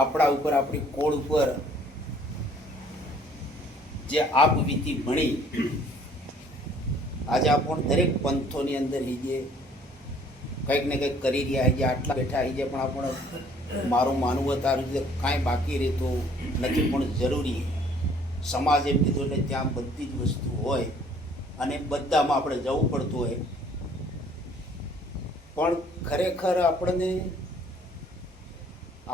આપણા ઉપર, આપણી કોળ ઉપર જે આપ વીતી ભણી આજે આપણ દરેક પંથોની અંદર હીજે કંઈક ને કંઈક કરી રહ્યા છે, આટલા બેઠા હીજે પણ આપણે મારું માનવું તારું છે કાંઈ બાકી રહેતું નથી, પણ જરૂરી સમાજ એમ કીધું એટલે ત્યાં બધી જ વસ્તુ હોય અને બધામાં આપણે જવું પડતું હોય. પણ ખરેખર આપણને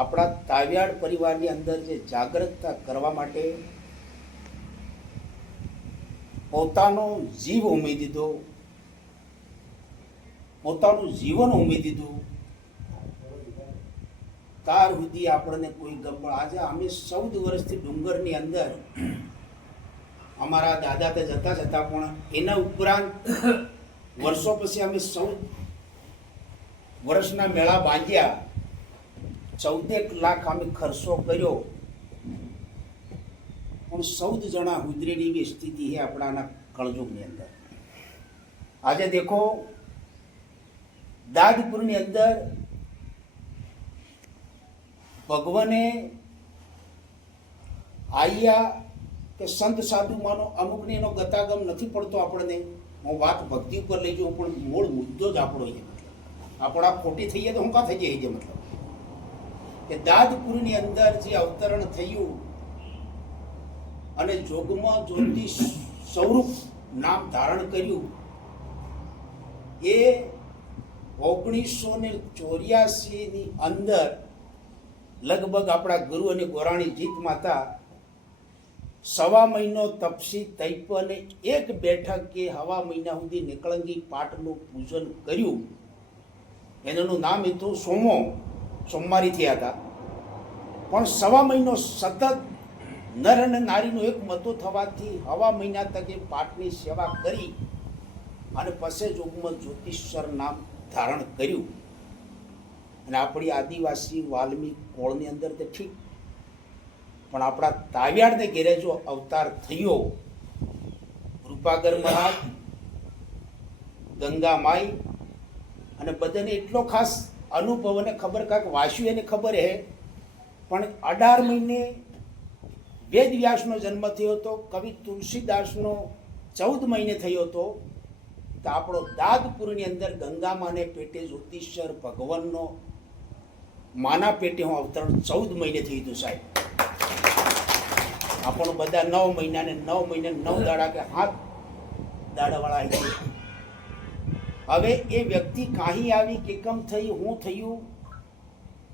આપણા તાવિયાડ પરિવારની અંદર જે જાગૃતતા કરવા માટે પોતાનો જીવ ઉમી દીધો, પોતાનું જીવન ઉમી દીધું, ત્યાર સુધી આપણને કોઈ ગંભળ. આજે અમે 14 વર્ષથી ડુંગરની અંદર અમારા દાદા તે જતા જતા, પણ એના ઉપરાંત વર્ષો પછી અમે 14 વર્ષના મેળા બાંધ્યા, 14 લાખ અમે ખર્ચો કર્યો, પણ 14 જણા હુદરેની એવી સ્થિતિ છે આપણાના કળજુગની અંદર. આજે દેખો દાદપુરની અંદર ભગવાને આયા કે સંત સાધુ માનો અમુકને એનો ગતાગમ નથી પડતો આપણને. હું વાત ભક્તિ ઉપર લઈ જાઉં, પણ મૂળ મુદ્દો જ આપણો છે. આપણા ખોટી થઈએ તો હું કાં થઈ જાય છે, મતલબ કે દાદપુરની અંદર જે અવતરણ થયું અને જોગમાં જ્યોતિષ સ્વરૂપ નામ ધારણ કર્યું, એ 1984ની અંદર લગભગ આપણા ગુરુ અને ગોરાણી જીત માતા 1.25 મહિનો તપસી તૈપ અને એક બેઠક કે 1.5 મહિના સુધી નિકળંગી પાઠનું પૂજન કર્યું. એનું નામ હતું સોમવારી થયા હતા, પણ 1.25 મહિનો સતત નર અને નારીનું એક મતો થવાથી 1.5 મહિના તક એ પાઠની સેવા કરી અને પછી જોગમાં જ્યોતિષર નામ ધારણ કર્યું. અને આપણી આદિવાસી વાલ્મીક કોળની અંદર તે ઠીક, પણ આપણા તાવિયાડને ઘેરે જો અવતાર થયો, કૃપાગર મહારાજ, ગંગા માઈ, અને બધાને એટલો ખાસ અનુભવ અને ખબર, કાંક વાસ્યું એને ખબર હે, પણ 18 મહિને વેદ વ્યાસનો જન્મ થયો હતો, કવિ તુલસીદાસનો 14 મહિને થયો હતો. તો આપણો દાદપુરની અંદર ગંગામાને પેટે જ્યોતિષર ભગવાનનો માના પેટે હું અવતરણ 14 મહિને થયું હતું સાહેબ. આપણો બધા 9 મહિના ને 9 મહિને 9 દાડા કે 7 દાડાવાળા આવી ગયા. હવે એ વ્યક્તિ કાંઈ આવી, કેકમ થઈ, હું થયું,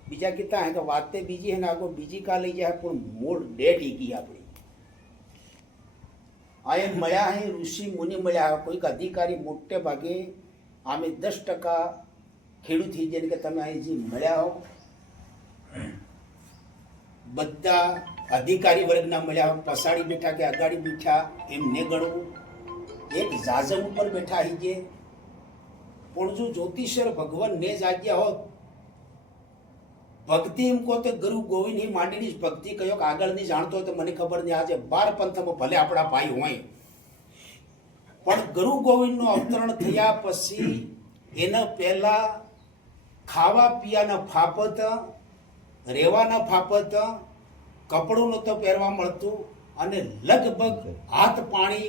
બીજા કહેતા હે તો વાતે બીજી હે ને આગો બીજી કા લઈ જાય, પણ મૂળ ડેટ ઈ ગઈ આપણી. આ એમ મળ્યા હે ઋષિ મુનિ મળ્યા, કોઈક અધિકારી મોટે ભાગે આમે 10% ખેડૂત થઈ જાય કે તમે અહીં જે મળ્યા હો, બધા અધિકારી વર્ગના મળ્યા હો, પસાડી બેઠા કે અગાડી બેઠા એમ ને ગણવું, એક જાજમ ઉપર બેઠા હી જે. પણ જો જ્યોતિષર ભગવાન ને જાગ્યા હોત, ભક્તિ એમ કહો તો ગુરુ ગોવિંદની માંડીની જ ભક્તિ કયો આગળ નહીં જાણતો હોય તો મને ખબર નહીં. આજે 12 પંથમાં ભલે આપણા ભાઈ હોય, પણ ગુરુ ગોવિંદનું અવતરણ થયા પછી એના પહેલા ખાવા પીવાના ફાફત, રહેવાના ફાફત, કપડું નહોતું પહેરવા મળતું, અને લગભગ હાથ પાણી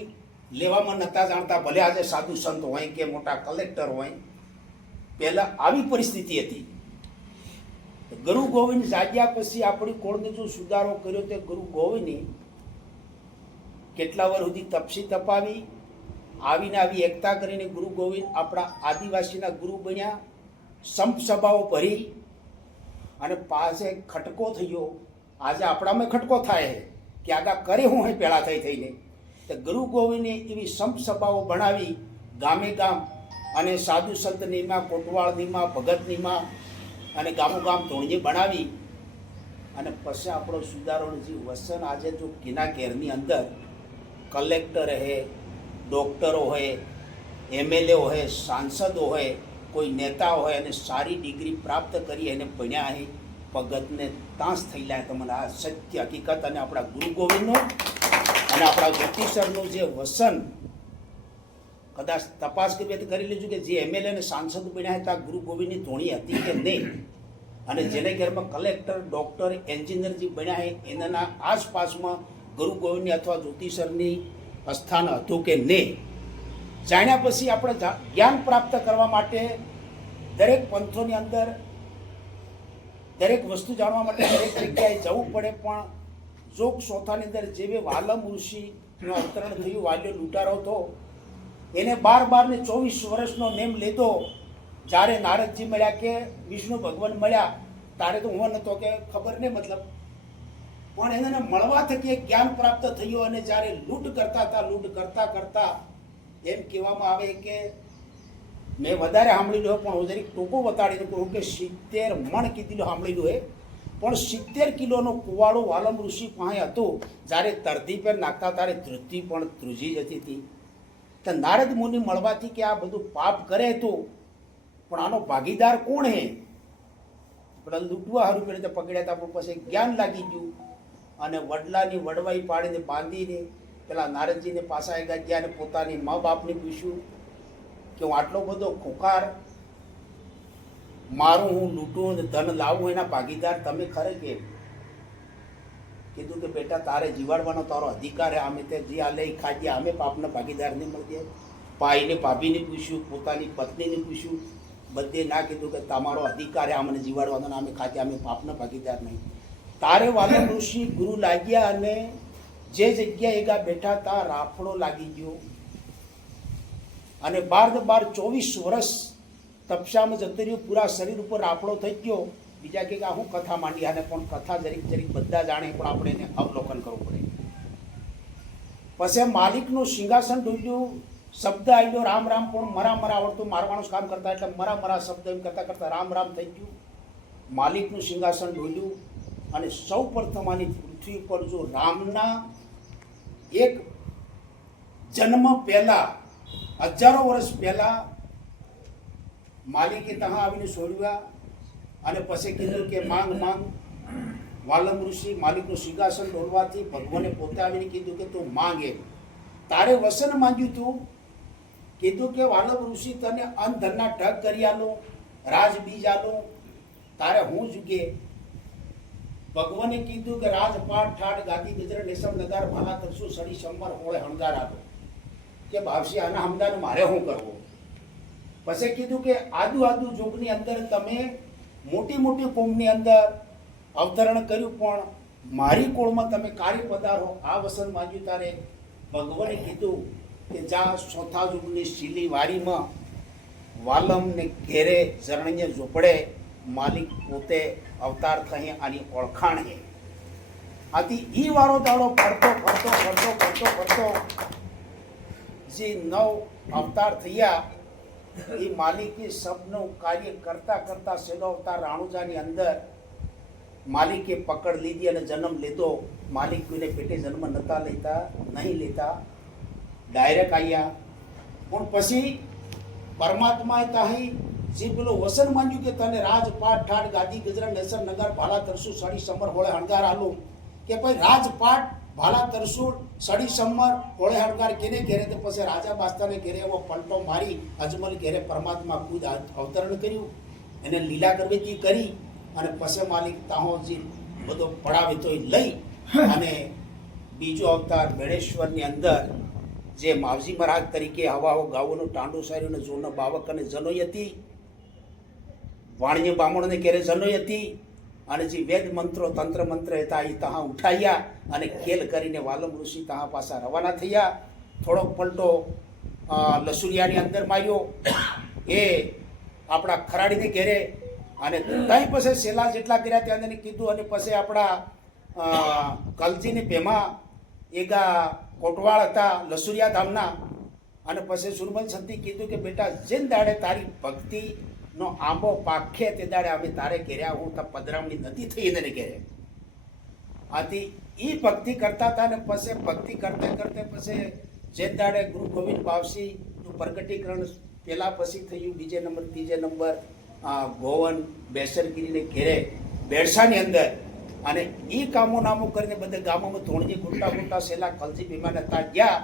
લેવામાં નહોતા જાણતા. ભલે આજે સાધુ સંત હોય કે મોટા કલેક્ટર હોય, પહેલા આવી પરિસ્થિતિ હતી. ગુરુ ગોવિંદ જાગ્યા પછી આપણી કોળને જો સુધારો કર્યો તે ગુરુ ગોવિંદે કેટલા વર્ષ સુધી તપસી તપાવી, આવીને આવી એકતા કરીને ગુરુ ગોવિંદ આપણા આદિવાસીના ગુરુ બન્યા. સંપ સભાઓ ભરી અને પાસે ખટકો થયો. આજે આપણામાં ખટકો થાય કે આગા કરે હું હે પેલા થઈને તો ગુરુ ગોવિંદે એવી સંપ સભાઓ બનાવી ગામે ગામ, અને સાધુ સંતનીમાં, કોટવાળનીમાં, ભગતનીમાં અને ગામો ગામ ધોળજી બનાવી. અને પછી આપણો સુધારોનો જે વસન આજે જો કિના કેરની અંદર કલેક્ટર હે, ડૉક્ટરો હોય, MLA હોય, સાંસદો હોય, કોઈ નેતા હોય અને સારી ડિગ્રી પ્રાપ્ત કરી અને ભણ્યા હે, ભગતને તાંસ થયેલા તમને આ સત્ય હકીકત. અને આપણા ગુરુ ગોવિંદનું અને આપણા જ્યોતિષરનું જે વસન કદાચ તપાસ કરી લેજો કે જે MLA અને સાંસદ બન્યા હતા ગુરુ ગોવિંદની ધોણી હતી કે નહીં. અને જેને ઘરમાં કલેક્ટર ડૉક્ટર એન્જિનિયર જે બન્યા છે એના આસપાસમાં ગુરુ ગોવિંદની અથવા જ્યોતિષરની સ્થાન હતું કે નહીં. જાણ્યા પછી આપણે જ્ઞાન પ્રાપ્ત કરવા માટે દરેક પંથોની અંદર દરેક વસ્તુ જાણવા માટે દરેક જગ્યાએ જવું પડે. પણ જોગ ચોથાની અંદર જેવી વાલમ ઋષિનું અવતરણ થયું, વાલ્યો લૂંટારો હતો, એને 12 ને 24 વર્ષનો નેમ લીધો. જ્યારે નારદજી મળ્યા કે વિષ્ણુ ભગવાન મળ્યા ત્યારે તો હું નહોતો કે ખબર નહીં મતલબ, પણ એને મળવા થકી એક જ્ઞાન પ્રાપ્ત થયું. અને જ્યારે લૂંટ કરતા હતા, લૂંટ કરતા કરતા એમ કહેવામાં આવે કે મેં વધારે સાંભળેલું હોય પણ હું જરીક ટૂંકો બતાડીને કહું કે 70 મણ કીધેલું સાંભળેલું હોય, પણ 70 કિલોનો કુવાડો વાલમ ઋષિ પાસે હતું. જ્યારે તરતી પર નાખતા ત્યારે ધૃતિ પણ ધ્રુજી જતી હતી. તો નારદ મુનિ મળવાથી કે આ બધું પાપ કરે હતું, પણ આનો ભાગીદાર કોણ હે? પેલા લૂંટવા હારું પેલે પકડ્યા હતા, પણ પછી જ્ઞાન લાગી ગયું અને વડલાની વડવાઈ પાડીને બાંધીને પેલા નારદજીને પાછા ગયા અને પોતાની મા બાપને પૂછ્યું કે હું આટલો બધો ખોખાર મારું, હું લૂંટું અને ધન લાવું, એના ભાગીદાર તમે ખરે કેમ? કીધું કે બેટા તારે જીવાડવાનો તારો અધિકાર હે, અમે તે જે આ લઈ ખાઈએ અમે પાપના ભાગીદાર નહીં મળીએ. ભાઈને ભાભીને પૂછ્યું, પોતાની પત્નીને પૂછ્યું, બધે ના કીધું કે તમારો અધિકાર હે અમને જીવાડવાનો, અમે ખાઈએ અમે પાપના ભાગીદાર નહીં. તારે વાલમ ઋષિ ગુરુ લાગ્યા અને જે જગ્યાએ એગા બેઠા હતા રાફડો લાગી ગયો અને 24 વર્ષ તપસ્યામાં જતો રહ્યો, પૂરા શરીર ઉપર રાફડો થઈ ગયો. બીજા કે આ હું કથા માંડી, આને પણ કથા જરીક બધા જાણે, પણ આપણે એને અવલોકન કરવું પડે. પછી માલિકનું સિંહાસન ઢોલ્યું, શબ્દ આવ્યો રામ રામ, પણ મરા આવડતું, મારવાનું કામ કરતા એટલે મરા શબ્દ એમ કરતા કરતા રામ રામ થઈ ગયું. માલિકનું સિંહાસન ઢોલ્યું અને સૌ પ્રથમ આની પૃથ્વી પર જો રામના એક જન્મ પહેલા 1000 વર્ષ પહેલા માલિકે ત્યાં આવીને છોડ્યા અને પછી કીધું કે માંગ વાલમ ઋષિ માલિકનું સિંહાસન ઢોળવાથી ભગવાને પોતે આવીને કીધું કે તું માંગે. તારે વસન માંગ્યું તું, કીધું કે વાલમ ઋષિ તને અન્ન ધનના ઢગ કરી આલો, રાજ બીજ આલો, તારે હું જુગે. ભગવાને કીધું કે રાજપાટ ઠાઠ ગાદી ગજર નેસમ નગાર ભાલા તરસુ સડી સંબર હોળે હણગાર આલો, કે ભાવસી આના હમદાને મારે શું કરવું? પછી કીધું કે આદુ જોગની અંદર તમે મોટી કોમની અંદર અવતરણ કર્યું, પણ મારી કોળમાં તમે કાળી પધારો, આ વસન માંગ્યું. તારે ભગવાને કીધું કે જા ચોથા યુગની શીલી વારીમાં વાલમને ઘેરે ઝરણીએ ઝોપડે માલિક પોતે અવતાર થઈ આની ઓળખાણ છે. આથી ઈ વારો દાડો ફરતો જે 9 અવતાર થયા એ માલિકે સબનું કાર્ય કરતા કરતા છેલ્લો અવતાર રાણુજાની અંદર માલિકે પકડ લીધી અને જન્મ લીધો. માલિક કોઈને પેટે જન્મ નતા નહીં લેતા, ડાયરેક્ટ આવ્યા. પણ પછી પરમાત્માએ તાહી જે પેલો વસન માંગ્યું કે તને રાજપાટ ઠાઠ ગાદી ગજરા નેસર નગર ભાલા તરસુ સડી સમર હોળે હણગાર આલું, કે ભાઈ રાજપાટ ભાલા તરસુર સડી સમર હોળે હણગાર કેને ઘેરે? તો પછી રાજા બાસ્તાને ઘેરે એવો પલટો મારી અજમલ ઘેરે પરમાત્મા ખુદ અવતરણ કર્યું, એને લીલા કરવેથી કરી અને પછી માલિક તાહોજી બધો પડાવે તો લઈ અને બીજો અવતાર બેણેશ્વરની અંદર જે માવજી મહારાજ તરીકે હવાઓ ગાવોનું ટાંડું સાર્યું ને જોનો બાવક અને જનોઈ હતી, વાણિજ્ય બામણોને ઘેરે જનોઈ હતી અને જે વેદ મંત્રો તંત્ર મંત્ર હતા એ તહાં ઉઠાવ્યા અને ખેલ કરીને વાલમ ઋષિ તહાં પાછા રવાના થયા. થોડોક પલટો લસુરિયાની અંદર માર્યો, એ આપણા ખરાડીને ઘેરે, અને ત્યાં પછી સેલા જેટલા કર્યા ત્યાં કીધું. અને પછી આપણા કલજીની ભેમા એગા કોટવાળ હતા લસુરિયા ધામના, અને પછી સુરમલ સંતી કીધું કે બેટા જેન દાડે તારી ભક્તિનો આંબો પાખે તે દાડે અમે તારે ઘેર્યા, હું તો પધરામણી નથી થઈ એને ઘેરે. આથી એ ભક્તિ કરતા હતા ને પછી ભક્તિ કરતે પછી જે દાડે ગુરુ ગોવિંદ બાવસીનું પ્રગટીકરણ પહેલાં પછી થયું, બીજે નંબર ત્રીજે નંબર ગોવન બેસરગીરીને ઘેરે બેડસાની અંદર, અને એ કામો નામો કરીને બધા ગામોમાં ધોણજી ગુટ્ટા સેલા કલજી ભીમાને ત્યાં ગયા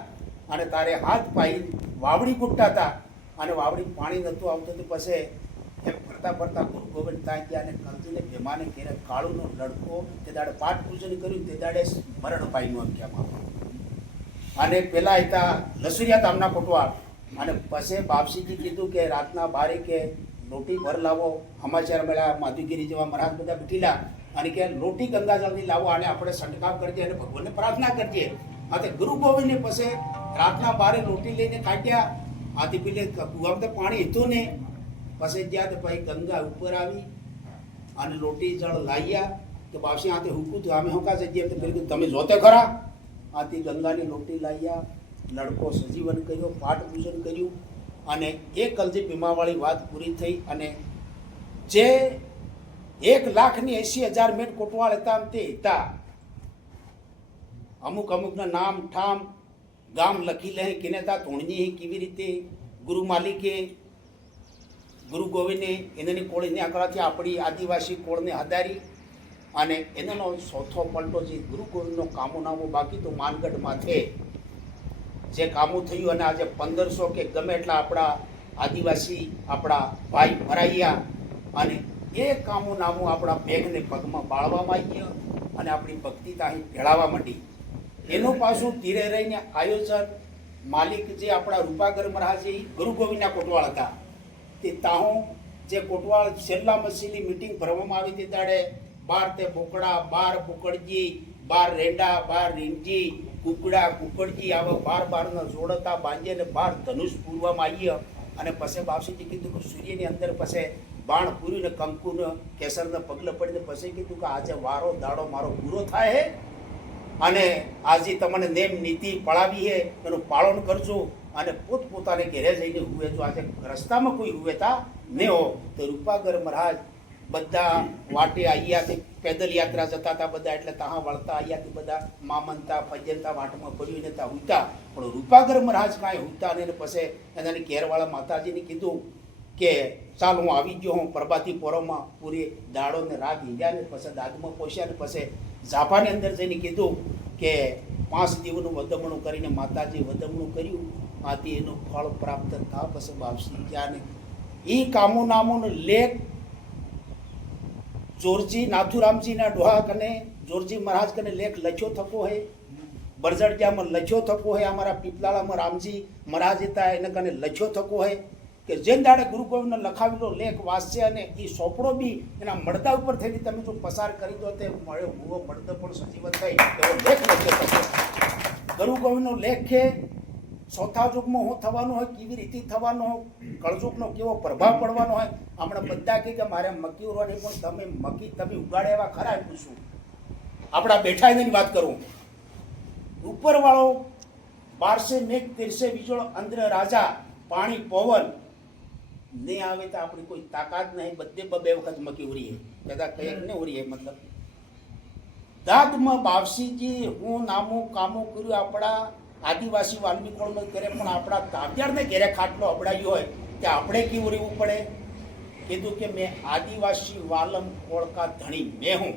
અને તારે હાથ પાઈ વાવડી ગુટ્ટા હતા અને વાવડી પાણી નહોતું આવતું. પછી ફરતા ફરતા ગુરુ ગોવિંદ ત્યાં ગયા અને કલજીને ભેમાને ઘેરે કાળુનો લડકો તે દાડે પાઠ પૂજન કર્યું તે દાડે મરણ પામ્યું એમ કહેવામાં. અને પેલા હતા લસુરિયા ગામના કોટવાળ અને પછી બાપસીજી કીધું કે રાતના બારે કે લોટી ભર લાવો. સમાચાર મળ્યા માધુગીરી જેવા મહારાજ બધા બેઠેલા અને કે લોટી ગંગાજળની લાવો અને આપણે સંડકાપ કરીએ અને ભગવાનને પ્રાર્થના કરીએ. આથી ગુરુ ગોવિંદને પછી રાતના બારે લોટી લઈને કાઢ્યા. આથી પેલે કુવામાં તો પાણી હતું ને પછી જ્યાં તો પછી ગંગા ઉપર આવી અને લોટી જળ લાવ્યા કે બાપસી આથી હુકું હતું અમે હોકા જઈએ તો પેલું તમે જોતે ખરા. આથી ગંગાની લોટી લાવ્યા, લડકો સજીવન કર્યો, પાઠ પૂજન કર્યું અને એ કલજી ભીમાવાળી વાત પૂરી થઈ. અને જે 1,80,000 મેટ કોટવાળ હતા તે હતા. અમુક અમુકના નામ ઠામ ગામ લખી લે કેને તા ધોણજી કેવી રીતે ગુરુ માલિકે ગુરુ ગોવિંદે એની કોળીને આકરાથી આપણી આદિવાસી કોળને હદારી અને એનો ચોથો પલટો જે ગુરુ ગોવિંદનો કામો નામો બાકી તો માનગઢ માથે જે કામો થયું અને આજે 1500 કે ગમે એટલા આપણા આદિવાસી આપણા ભાઈ મરાયા અને એ કામો નામો આપણા બેગને પગમાં બાળવામાં આવી ગયા અને આપણી ભક્તિ ત્યાં ભેળાવા માંડી. એનું પાછું ધીરે રહીને આયોજન માલિક જે આપણા રૂપાગર મહારાજ ગુરુ ગોવિંદના કોટવાળ હતા તે તાહું જે કોટવાળ છેલ્લા મસીની મિટિંગ ભરવામાં આવી તે દાડે 12 તે બોકડા 12 બોકડજી 12 રેંડા 12 રીંગજી કુકડા કુકડજી આવા 12 જોડતા બાંધીએ ને 12 ધનુષ પૂરવામાં આવ્યા. અને પછી બાપસીજી કીધું કે સૂર્યની અંદર પછી બાણ પૂર્યું ને કંકુને કેસરને પગલે પડીને પછી કીધું કે આજે વારો દાડો મારો પૂરો થાય હે અને આજે તમને નેમ નીતિ પડાવી હે એનું પાલન કરજો અને પોતપોતાને ઘેરે જઈને હુએ જો આજે રસ્તામાં કોઈ હુએતા ને હો તો રૂપાગર મહારાજ બધા વાટે અહીંયાથી પેદલ યાત્રા જતા હતા બધા એટલે ત્યાં વળતા અહીંયાથી બધા મામનતા ફજનતા વાટમાં પડ્યું ને ત્યાં હુતા પણ રૂપાગર મહારાજ કાંઈ હુતા ને પછી એનાની ઘેરવાળા માતાજીને કીધું કે ચાલ હું આવી ગયો હું પ્રભાતી પોરોમાં પૂરી દાડો ને રાત હિંડ્યા ને પછી દાદમાં પોસ્યા ને પછી ઝાપાની અંદર જઈને કીધું કે 5 દિવસનું વધમણું કરીને માતાજી વધમણું કર્યું. આથી એનું ફળ પ્રાપ્ત થા પછી બાપસી ગયા ને એ કામો નામોનો લેખ જોરજી નાથુરામજીના ડોહા કને જોરજી મહારાજ કને લેખ લખ્યો થકો હે. બરજડિયામાં લખ્યો થકો હે. અમારા પીપલાળામાં રામજી મહારાજ હતા એને કને લખ્યો થકો હે કે જે દાડે ગુરુ ગોવિંદનો લખાવેલો લેખ વાંચશે અને એ સોપડો બી એના મળદા ઉપર થઈને તમે જો પસાર કરી દો તે મળે ભૂવો મળદ પણ સજીવન થઈ એવો લેખ લખ્યો થકો. ગુરુ ગોવિંદનો લેખ છે ચોથા યુગમાં શું થવાનું હોય, કેવી રીતે થવાનું હોય, કળયુગનો કેવો પ્રભાવ પડવાનો હોય. હમણાં બધા કહે કે મારે મકી ઉરવાની પણ તમે મકી તમે ઉગાડે એવા ખરા પૂછું. આપણા બેઠા એની વાત કરું. ઉપરવાળો 12 મેઘ 13 વીજળો અંદ્ર રાજા પાણી પવન નહીં આવે તો આપણી કોઈ તાકાત નહીં. બધે 2 વખત મકી ઉરીએ બધા કઈક ને ઉરીએ મતલબ દાદમાં બાવસીજી હું નામું કામું કર્યું આપણા આદિવાસી વાલ્મીકી કોળમાં કરે પણ આપણા તાબ્યારને ઘેરે ખાટલો અબડાયો હોય તે આપણે કેવું રહેવું પડે. કીધું કે મેં આદિવાસી વાલમ કોળકા ધણી મેં હું